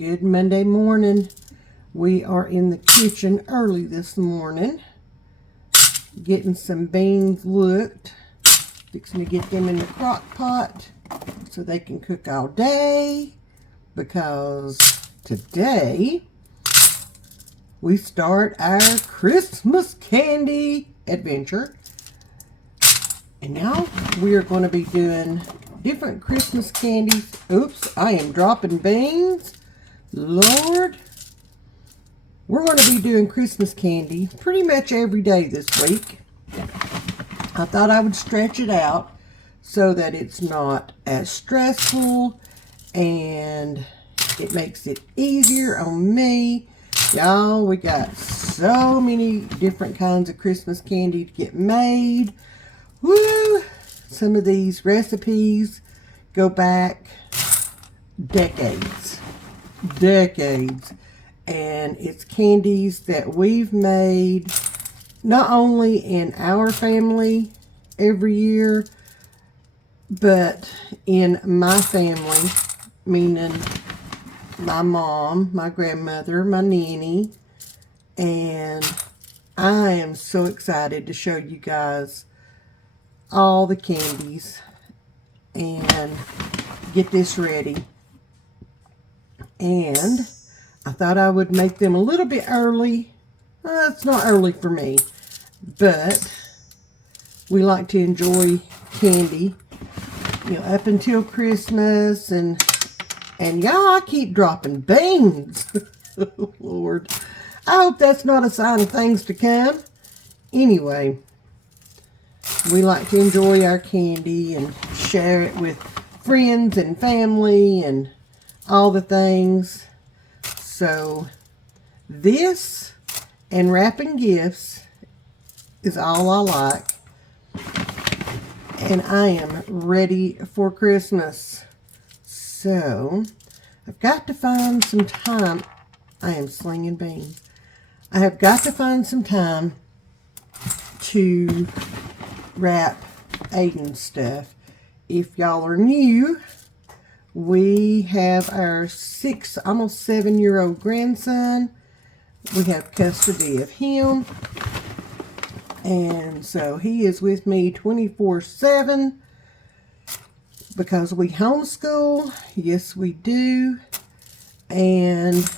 Good Monday morning. We are in the kitchen early this morning, getting some beans looked, fixing to get them in the crock pot so they can cook all day, because today we start our Christmas candy adventure. And now we are going to be doing different Christmas candies. Oops, I am dropping beans. Lord. We're going to be doing Christmas candy pretty much every day this week. I thought I would stretch it out so that it's not as stressful and it makes it easier on me. Y'all, we got so many different kinds of Christmas candy to get made. Woo! Some of these recipes go back decades. And it's candies that we've made not only in our family every year, but in my family, meaning my mom, my grandmother, my nanny. And I am so excited to show you guys all the candies and get this ready. And I thought I would make them a little bit early. It's not early for me, but we like to enjoy candy, you know, up until Christmas. And y'all, I keep dropping beans. Oh, Lord. I hope that's not a sign of things to come. Anyway, we like to enjoy our candy and share it with friends and family and all the things. So this and wrapping gifts is all I like. And I am ready for Christmas. So I've got to find some time. I am slinging beans. I have got to find some time to wrap Aiden's stuff. If y'all are new, we have our almost 7-year-old grandson. We have custody of him. And so he is with me 24/7 because we homeschool. Yes, we do. And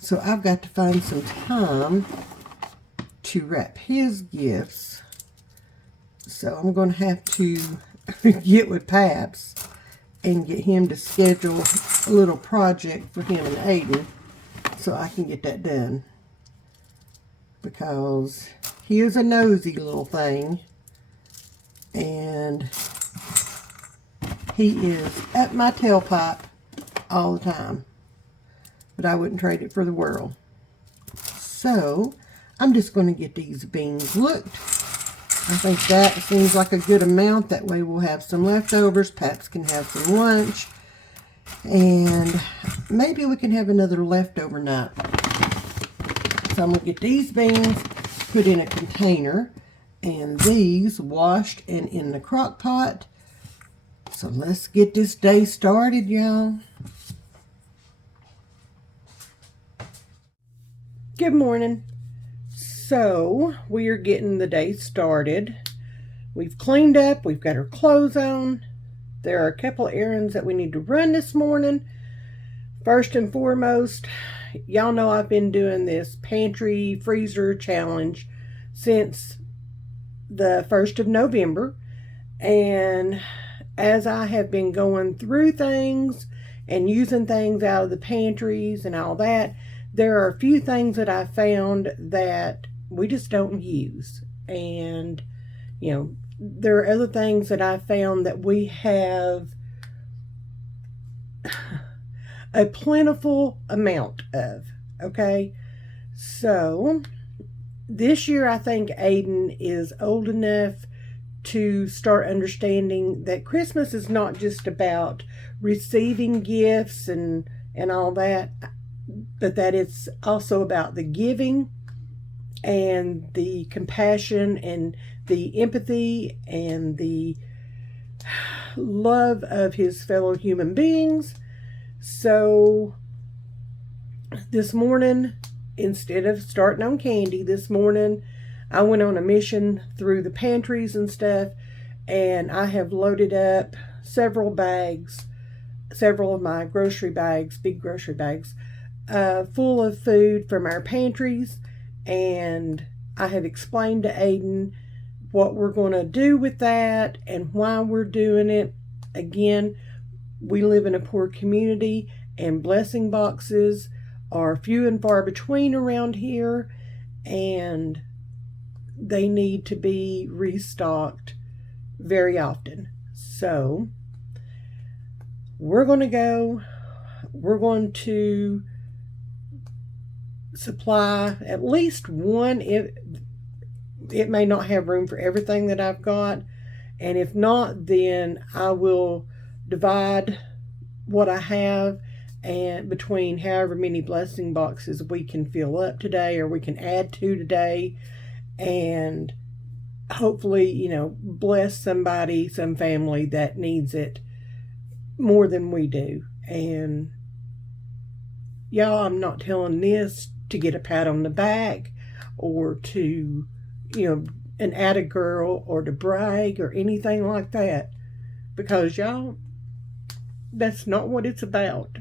so I've got to find some time to wrap his gifts. So I'm going to have to get with Paps and get him to schedule a little project for him and Aiden so I can get that done, because he is a nosy little thing and he is at my tailpipe all the time, but I wouldn't trade it for the world. So I'm just going to get these beans looked. I think that seems like a good amount. That way we'll have some leftovers. Paps can have some lunch. And maybe we can have another leftover night. So I'm going to get these beans put in a container. And these washed and in the crock pot. So let's get this day started, y'all. Good morning. So, we are getting the day started. We've cleaned up. We've got our clothes on. There are a couple of errands that we need to run this morning. First and foremost, y'all know I've been doing this pantry freezer challenge since the 1st of November. And as I have been going through things and using things out of the pantries and all that, there are a few things that I found that we just don't use. And, you know, there are other things that I found that we have a plentiful amount of. Okay? So, this year I think Aiden is old enough to start understanding that Christmas is not just about receiving gifts and all that, but that it's also about the giving and the compassion and the empathy and the love of his fellow human beings. So this morning, instead of starting on candy this morning, I went on a mission through the pantries and stuff, and I have loaded up several of my grocery bags, big grocery bags, full of food from our pantries. And I have explained to Aiden what we're going to do with that and why we're doing it. Again, we live in a poor community, and blessing boxes are few and far between around here, and they need to be restocked very often. So we're going to supply at least one. It may not have room for everything that I've got, and if not, then I will divide what I have and between however many blessing boxes we can fill up today, or we can add to today, and hopefully, bless somebody, some family that needs it more than we do. And y'all, I'm not telling this to get a pat on the back or to, an atta girl or to brag or anything like that, because y'all, that's not what it's about.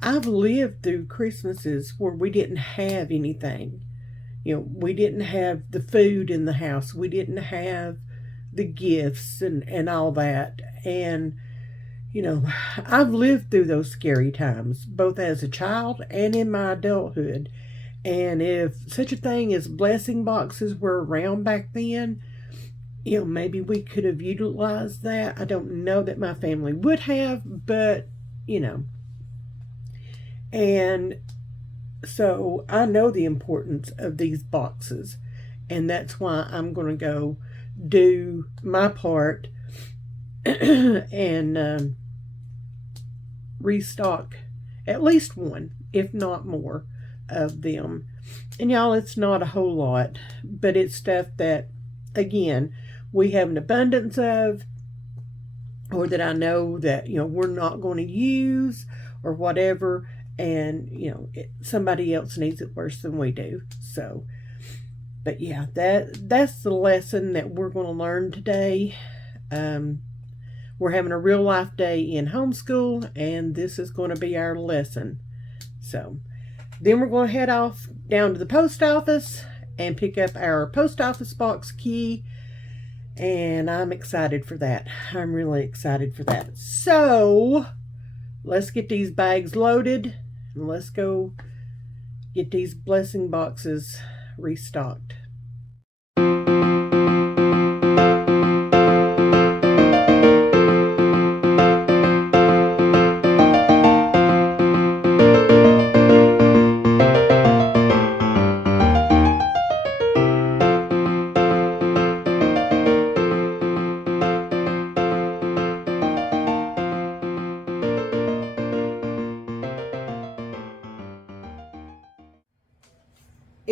I've lived through Christmases where we didn't have anything. We didn't have the food in the house. We didn't have the gifts and all that. And, I've lived through those scary times, both as a child and in my adulthood. And if such a thing as blessing boxes were around back then, maybe we could have utilized that. I don't know that my family would have, but, And so I know the importance of these boxes, and that's why I'm going to go do my part and restock at least one, if not more, of them. And y'all, it's not a whole lot, but it's stuff that, again, we have an abundance of, or that I know that, we're not going to use or whatever. And, somebody else needs it worse than we do. So, but yeah, that's the lesson that we're going to learn today. We're having a real life day in homeschool, and this is going to be our lesson. So, then we're going to head off down to the post office and pick up our post office box key. And I'm excited for that. I'm really excited for that. So, let's get these bags loaded. And let's go get these blessing boxes restocked.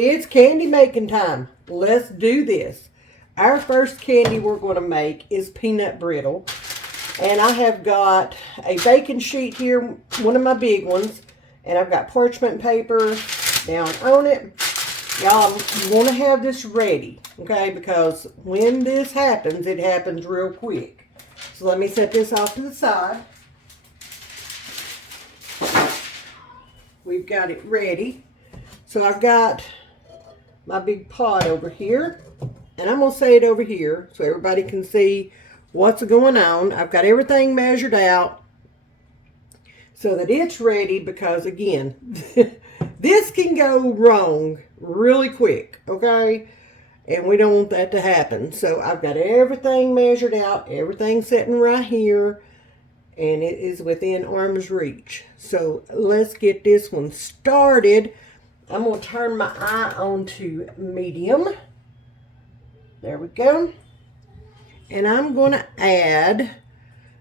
It's candy making time. Let's do this. Our first candy we're going to make is peanut brittle. And I have got a baking sheet here, one of my big ones. And I've got parchment paper down on it. Y'all, you want to have this ready, okay? Because when this happens, it happens real quick. So let me set this off to the side. We've got it ready. So I've got my big pot over here, and I'm going to set it over here so everybody can see what's going on. I've got everything measured out so that it's ready, because again, this can go wrong really quick, okay? And we don't want that to happen. So I've got everything measured out, everything sitting right here, and it is within arm's reach. So let's get this one started. I'm going to turn my eye on to medium. There we go. And I'm going to add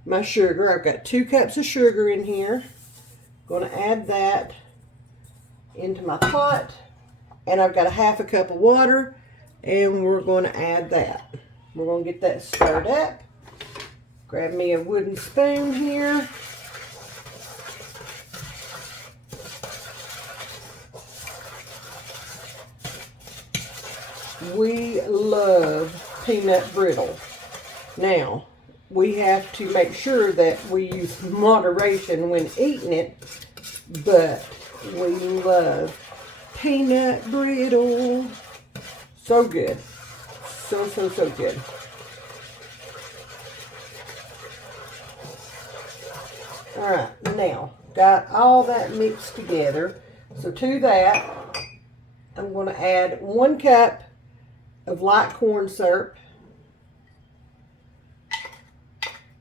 my sugar. I've got 2 cups of sugar in here. Going to add that into my pot. And I've got a 1/2 cup of water. And we're going to add that. We're going to get that stirred up. Grab me a wooden spoon here. We love peanut brittle. Now, we have to make sure that we use moderation when eating it, but we love peanut brittle. So good. So, so, so good. Alright, now, got all that mixed together. So to that, I'm going to add 1 cup of light corn syrup.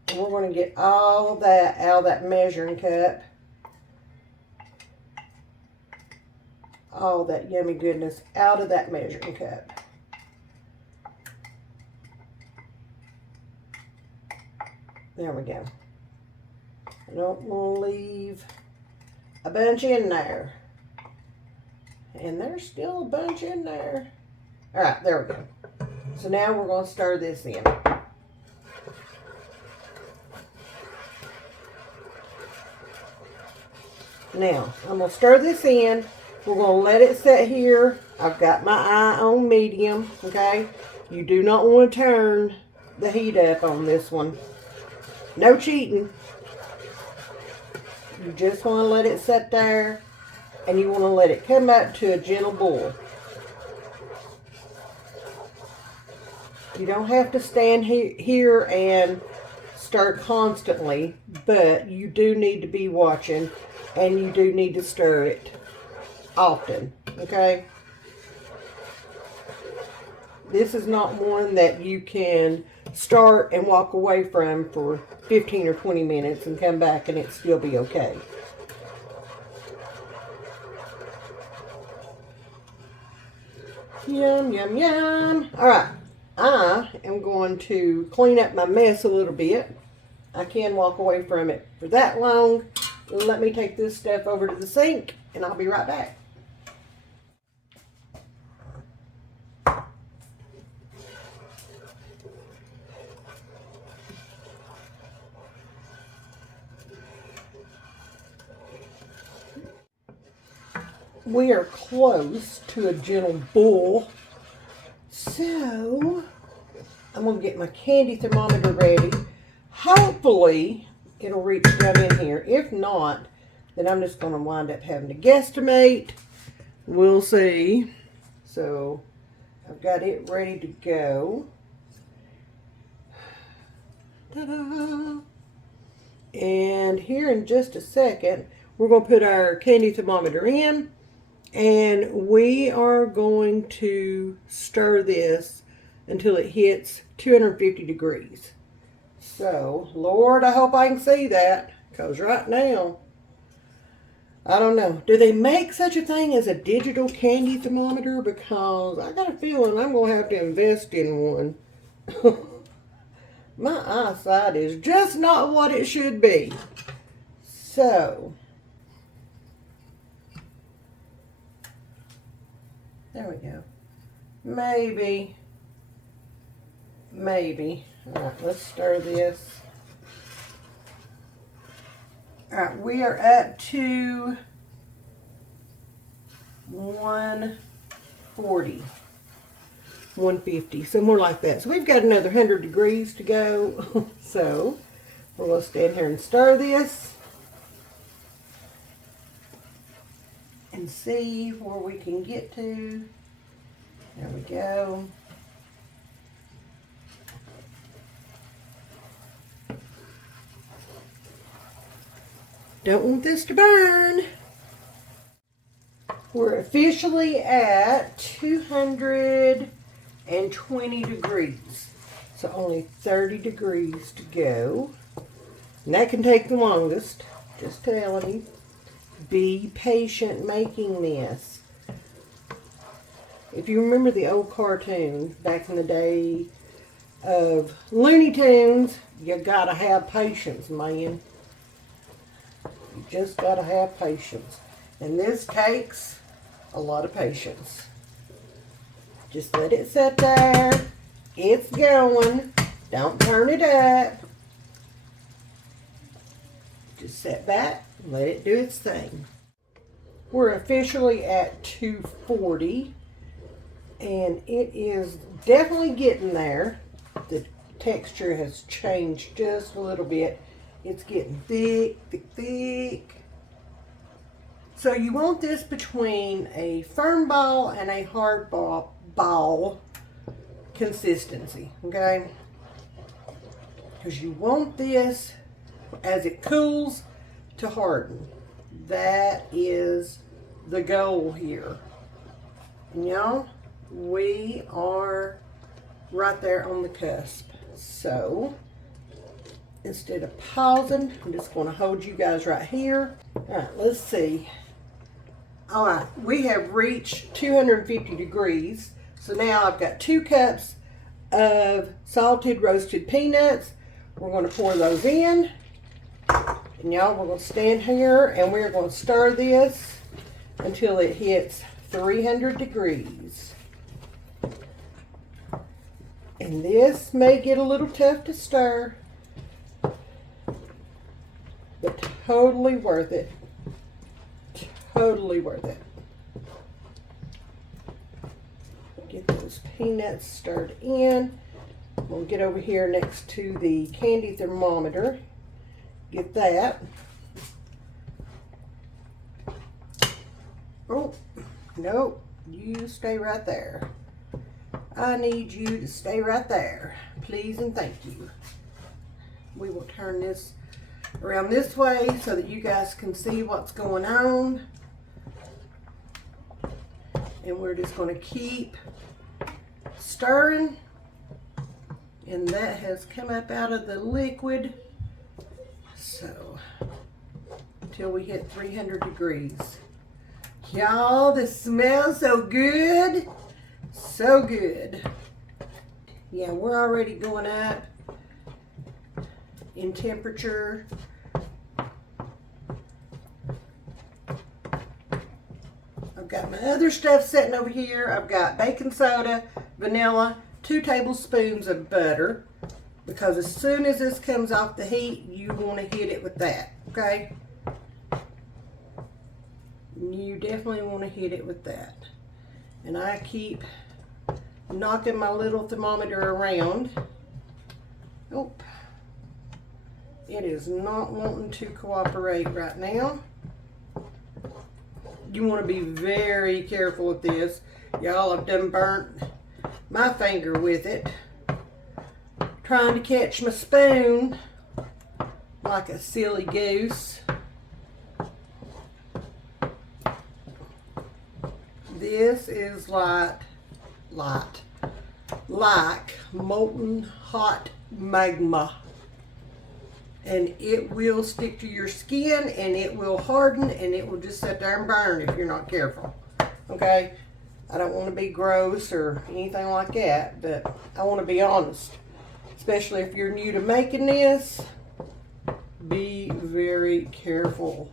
And we're going to get all of that out of that measuring cup. All that yummy goodness out of that measuring cup. There we go. I don't want to leave a bunch in there. And there's still a bunch in there. Alright, there we go. So now we're going to stir this in. Now, I'm going to stir this in. We're going to let it sit here. I've got my eye on medium, okay? You do not want to turn the heat up on this one. No cheating. You just want to let it sit there, and you want to let it come up to a gentle boil. You don't have to stand here and stir constantly, but you do need to be watching, and you do need to stir it often, okay? This is not one that you can start and walk away from for 15 or 20 minutes and come back and it still be okay. Yum, yum, yum. All right, I am going to clean up my mess a little bit. I can walk away from it for that long. Let me take this stuff over to the sink and I'll be right back. We are close to a gentle boil, so I'm going to get my candy thermometer ready. Hopefully it'll reach down in here. If not, then I'm just going to wind up having to guesstimate. We'll see. So I've got it ready to go. Ta-da! And here in just a second, we're going to put our candy thermometer in. And we are going to stir this until it hits 250 degrees. So, Lord, I hope I can see that. Because right now, I don't know. Do they make such a thing as a digital candy thermometer? Because I got a feeling I'm going to have to invest in one. My eyesight is just not what it should be. So, there we go. Maybe. All right, let's stir this. All right, we are up to 140, 150, somewhere like that. So we've got another 100 degrees to go. So we're going to stand here and stir this and see where we can get to. There we go. Don't want this to burn. We're officially at 220 degrees. So only 30 degrees to go. And that can take the longest. Just telling you. Be patient making this. If you remember the old cartoons back in the day of Looney Tunes, you gotta have patience, man. You just gotta have patience. And this takes a lot of patience. Just let it sit there. It's going. Don't turn it up. Just sit back and let it do its thing. We're officially at 240. And it is definitely getting there. The texture has changed just a little bit. It's getting thick, thick, thick. So you want this between a firm ball and a hard ball consistency, okay? Because you want this, as it cools, to harden. That is the goal here. And y'all, we are right there on the cusp. So instead of pausing, I'm just going to hold you guys right here. All right, let's see. All right, we have reached 250 degrees. So now I've got 2 cups of salted roasted peanuts. We're going to pour those in. And y'all, we're going to stand here and we're going to stir this until it hits 300 degrees. And this may get a little tough to stir, but totally worth it. Totally worth it. Get those peanuts stirred in. We'll get over here next to the candy thermometer. Get that. Oh, nope. You stay right there. I need you to stay right there. Please and thank you. We will turn this around this way so that you guys can see what's going on. And we're just going to keep stirring. And that has come up out of the liquid. So, until we hit 300 degrees. Y'all, this smells so good. So good. Yeah, we're already going up in temperature. I've got my other stuff sitting over here. I've got baking soda, vanilla, 2 tablespoons of butter. Because as soon as this comes off the heat, you want to hit it with that, okay? You definitely want to hit it with that. And I keep knocking my little thermometer around. Oh, it is not wanting to cooperate right now. You want to be very careful with this. Y'all, I've done burnt my finger with it, trying to catch my spoon like a silly goose. This is like molten hot magma. And it will stick to your skin and it will harden and it will just sit there and burn if you're not careful. Okay? I don't want to be gross or anything like that, but I want to be honest. Especially if you're new to making this, be very careful.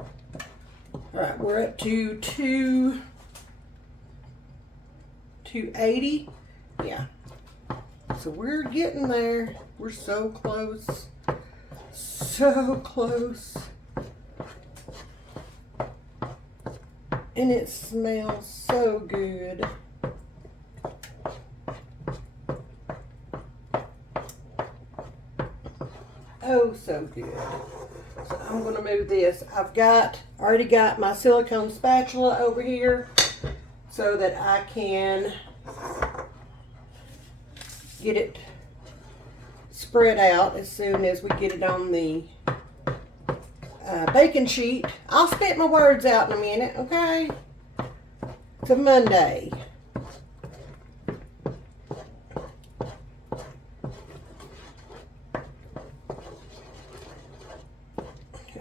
All right, we're up to 280. Yeah. So we're getting there. We're so close. So close. And it smells so good. Oh, so good. So I'm going to move this. I've already got my silicone spatula over here so that I can get it spread out as soon as we get it on the baking sheet. I'll spit my words out in a minute, okay? It's a Monday.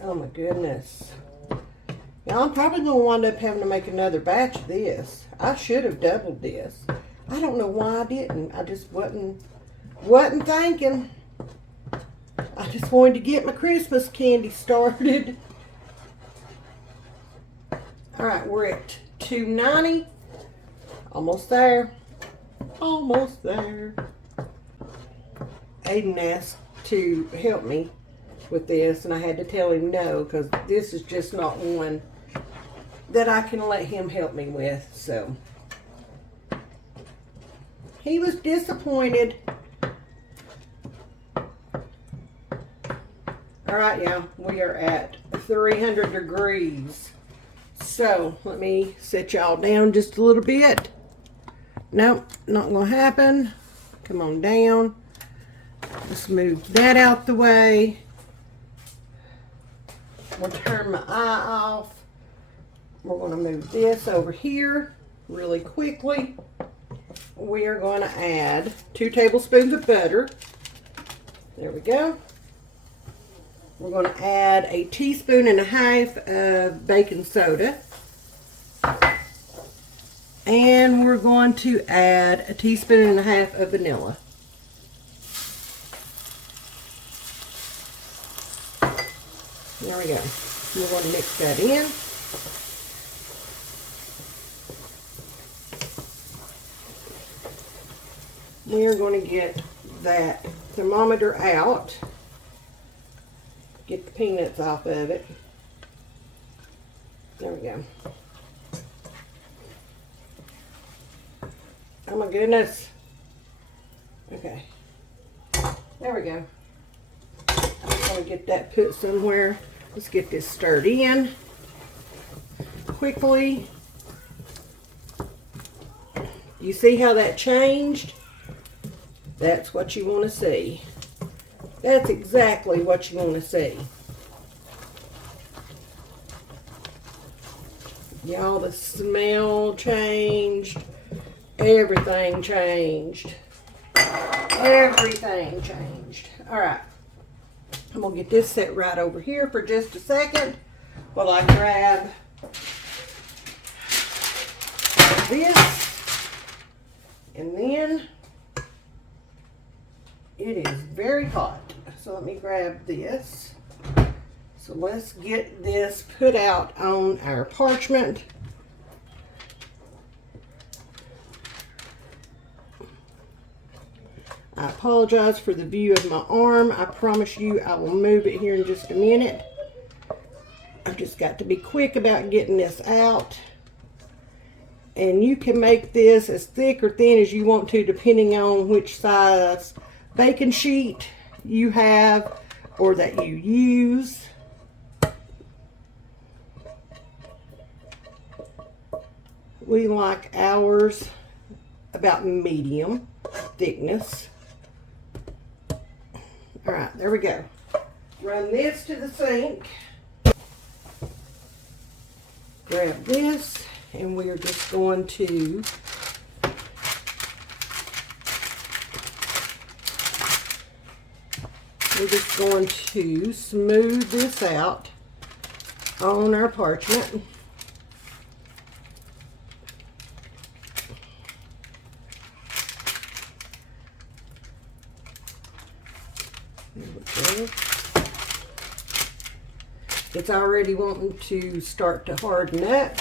Oh my goodness. Now I'm probably going to wind up having to make another batch of this. I should have doubled this. I don't know why I didn't. I just wasn't thinking. I just wanted to get my Christmas candy started. All right, we're at 290. Almost there. Almost there. Aiden asked to help me with this, and I had to tell him no, because this is just not one that I can let him help me with. So He was disappointed. All right, y'all, we are at 300 degrees. So let me set y'all down just a little bit. Nope, not gonna happen. Come on down. Let's move that out the way. We'll turn my eye off. We're gonna move this over here really quickly. We are going to add 2 tablespoons of butter. There we go. We're going to add a 1.5 teaspoons of baking soda. And we're going to add a 1.5 teaspoons of vanilla. There we go. We're going to mix that in. We are going to get that thermometer out. Get the peanuts off of it. There we go. Oh my goodness. Okay. There we go. I'm going to get that put somewhere. Let's get this stirred in quickly. You see how that changed? That's what you want to see. That's exactly what you want to see. Y'all, the smell changed. Everything changed. Everything changed. All right. I'm going to get this set right over here for just a second while I grab this. And then it is very hot. So let me grab this. So let's get this put out on our parchment. I apologize for the view of my arm. I promise you I will move it here in just a minute. I've just got to be quick about getting this out. And you can make this as thick or thin as you want to, depending on which size baking sheet you have or that you use. We like ours about medium thickness. All right, there we go. Run this to the sink. Grab this, and we are just going to smooth this out on our parchment. There we go. It's already wanting to start to harden up.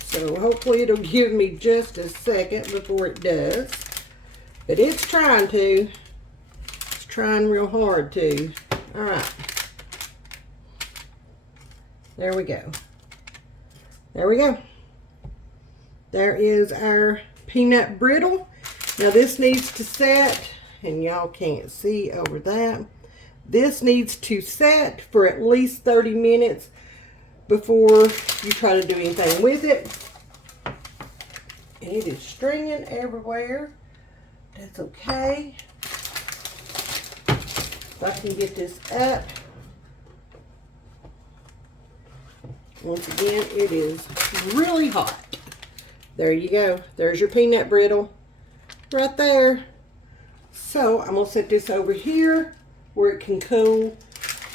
So hopefully it'll give me just a second before it does. But it's trying to. It's trying real hard to. All right. There we go. There we go. There is our peanut brittle. Now this needs to set, and y'all can't see over that. This needs to set for at least 30 minutes before you try to do anything with it. And it is stringing everywhere. That's okay. If I can get this up. Once again, it is really hot. There you go. There's your peanut brittle right there. So I'm going to set this over here where it can cool.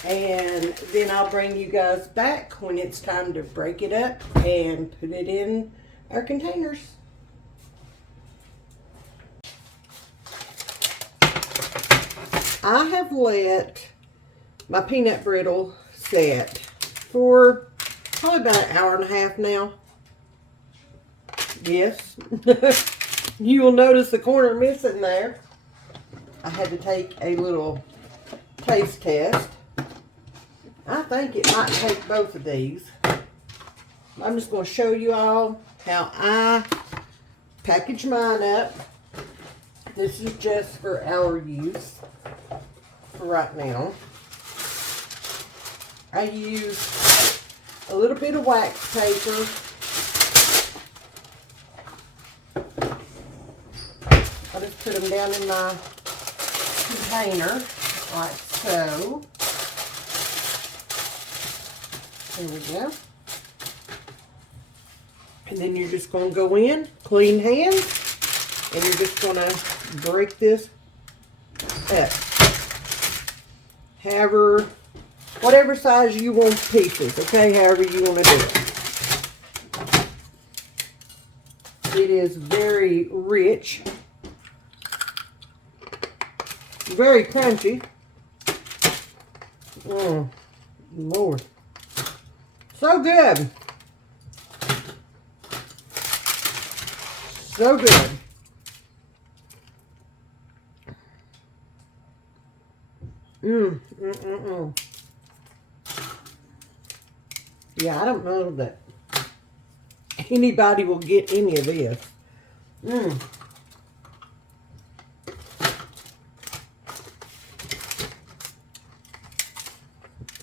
And then I'll bring you guys back when it's time to break it up and put it in our containers. I have let my peanut brittle set for probably about an hour and a half now. Yes. You will notice the corner missing there. I had to take a little taste test. I think it might take both of these. I'm just going to show you all how I package mine up. This is just for our use for right now. I use a little bit of wax paper. I just put them down in my container like so. There we go. And then you're just going to go in, clean hands, and you're just going to break this up. However, whatever size you want pieces, okay? However you want to do it. It is very rich. Very crunchy. Oh, Lord. So good. So good. Yeah, I don't know that anybody will get any of this.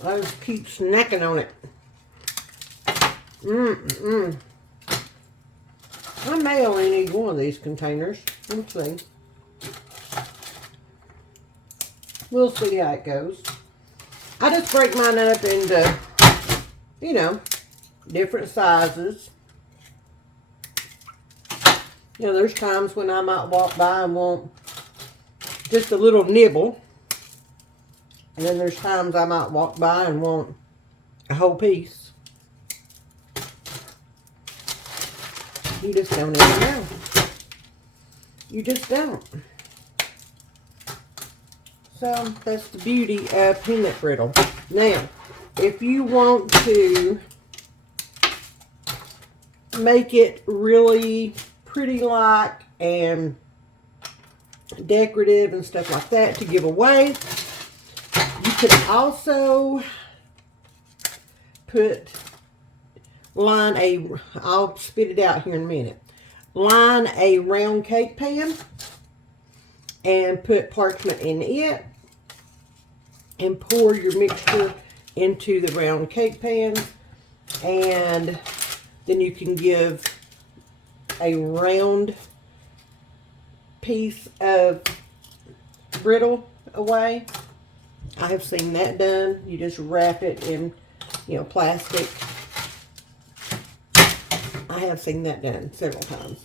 I just keep snacking on it. I may only need one of these containers. We'll see. We'll see how it goes. I just break mine up into, you know, different sizes. You know, there's times when I might walk by and want just a little nibble. And then there's times I might walk by and want a whole piece. You just don't even know. You just don't. So that's the beauty of peanut brittle. Now, if you want to make it really pretty like and decorative and stuff like that to give away, you could also I'll spit it out here in a minute. Line a round cake pan and put parchment in it and pour your mixture into the round cake pan, and then you can give a round piece of brittle away. I have seen that done. You just wrap it in, you know, plastic. I have seen that done several times.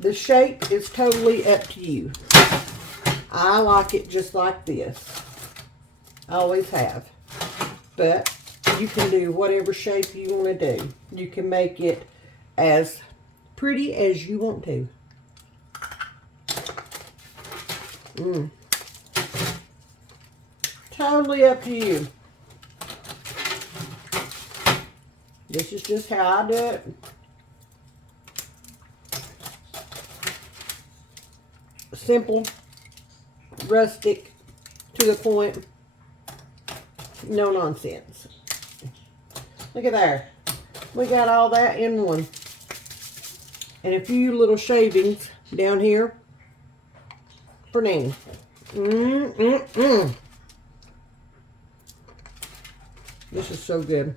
The shape is totally up to you. I like it just like this. I always have. But you can do whatever shape you want to do. You can make it as pretty as you want to. Totally up to you. This is just how I do it. Simple, rustic, to the point, no nonsense. Look at there. We got all that in one. And a few little shavings down here for Nanny. This is so good.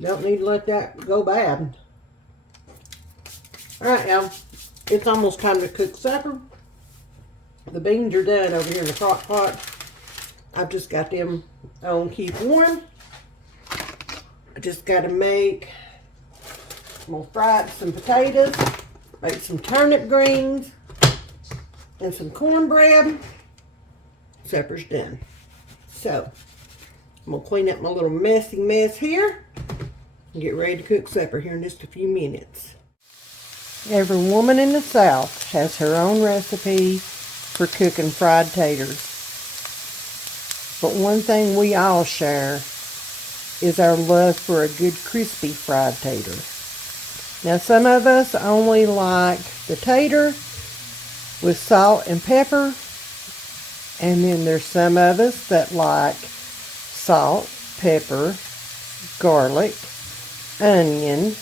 Don't need to let that go bad. Alright, y'all. It's almost time to cook supper. The beans are done over here in the crock pot. I've just got them on keep warm. I just got to make, I'm going to fry up some potatoes, make some turnip greens, and some cornbread. Supper's done. So, I'm going to clean up my little messy mess here and get ready to cook supper here in just a few minutes. Every woman in the South has her own recipe for cooking fried taters. But one thing we all share is our love for a good crispy fried tater. Now some of us only like the tater with salt and pepper, and then there's some of us that like salt, pepper, garlic, onion,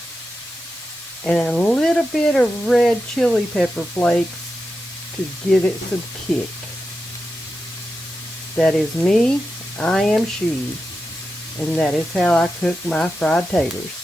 and a little bit of red chili pepper flakes to give it some kick. That is me, I am she, and that is how I cook my fried taters.